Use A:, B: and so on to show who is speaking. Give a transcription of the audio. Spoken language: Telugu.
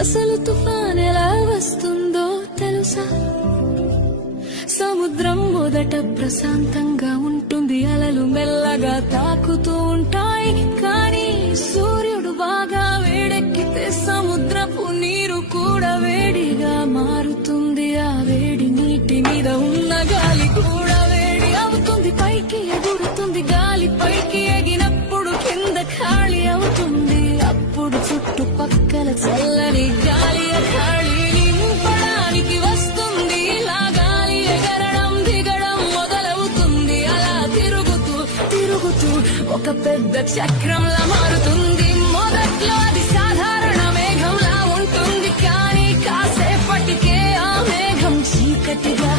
A: అసలు తుఫాన్ ఎలా వస్తుందో తెలుసా? సముద్రం మొదట ప్రశాంతంగా ఉంటుంది అలలు మెల్లగా తాకుతూ ఉంటాయి. కానీ సూర్యుడు బాగా వేడెక్కితే సముద్రపు నీరు కూడా వేడిగా మారుతుంది. ఆ వేడి నీటి మీద ఉన్న గాలి కూడా వేడి అవుతుంది. పైకి ఎగురుతుంది గాలి తిరుగుతూ ఒక పెద్ద చక్రంలా మారుతుంది. మొదట్లో అది సాధారణ మేఘంలా ఉంటుంది. కానీ కాసేపటికే ఆ మేఘం చీకటిగా